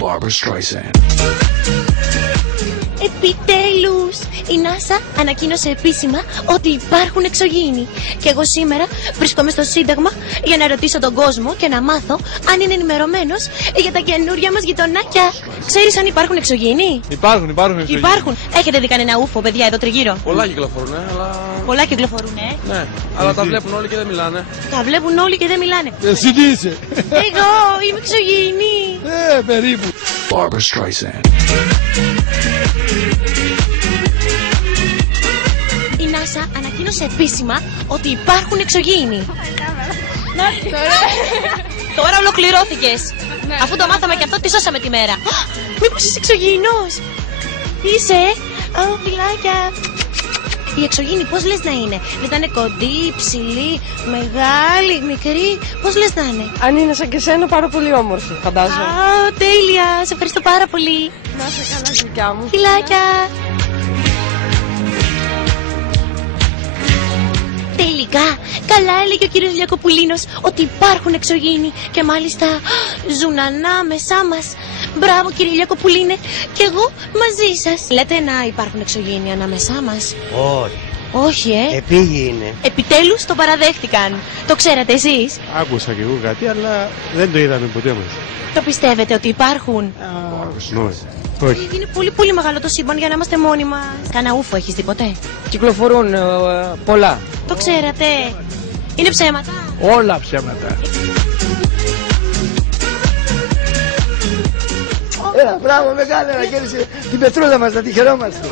Barbra Streisand. Επιτέλους! Η NASA ανακοίνωσε επίσημα ότι υπάρχουν εξωγήινοι. Και εγώ σήμερα βρίσκομαι στο Σύνταγμα για να ρωτήσω τον κόσμο και να μάθω αν είναι ενημερωμένος για τα καινούρια μας γειτονάκια. Ξέρεις αν υπάρχουν εξωγήινοι? Υπάρχουν εξωγήινοι. Υπάρχουν. Έχετε δει κανένα ούφο, παιδιά, εδώ τριγύρω? Πολλά κυκλοφορούν, αλλά. Πολλά κυκλοφορούν, Ναι, αλλά τα βλέπουν όλοι και δεν μιλάνε. Τα βλέπουν όλοι και δεν μιλάνε. Εσύ τι είσαι? Εγώ είμαι εξωγήινη. Περίπου. Barbra Streisand. Η NASA ανακοίνωσε επίσημα ότι υπάρχουν εξωγήινοι. Τώρα ολοκληρώθηκες. Αφού το μάθαμε και αυτό, τη σώσαμε τη μέρα. Μήπως είσαι εξωγήινος? Είσαι? Φιλάκια. Οι εξωγήινοι πώς λες να είναι? Λες να είναι κοντοί, ψηλοί, μεγάλοι, μικροί? Πώς λες να είναι? Αν είναι σαν και σένα, πάρα πολύ όμορφη, φαντάζομαι. Τέλεια. Σε ευχαριστώ πάρα πολύ. Να είσαι καλά, γλυκιά μου. Φιλάκια. Τελικά, καλά έλεγε ο κύριος Λιακοπουλίνος ότι υπάρχουν εξωγήινοι και μάλιστα ζουν ανάμεσά μας. Μπράβο κύριε Λιακοπουλίνε, και εγώ μαζί σας. Λέτε να υπάρχουν εξωγήινοι ανάμεσά μας? Όχι. Όχι, Επίγει είναι. Επιτέλους το παραδέχτηκαν. Το ξέρατε εσείς? Άκουσα κι εγώ κάτι, αλλά δεν το είδαμε ποτέ μας. Το πιστεύετε ότι υπάρχουν? Όχι. Είναι πολύ πολύ μεγάλο το σύμπαν για να είμαστε μόνοι μας. Κάνα ούφο έχεις δει ποτέ? Κυκλοφορούν πολλά. Το ξέρατε? Είναι ψέματα? Όλα ψέματα. Μπράβο, μεγάλε, να κέρδισε την πετρούλα μας, να τη χαιρόμαστε.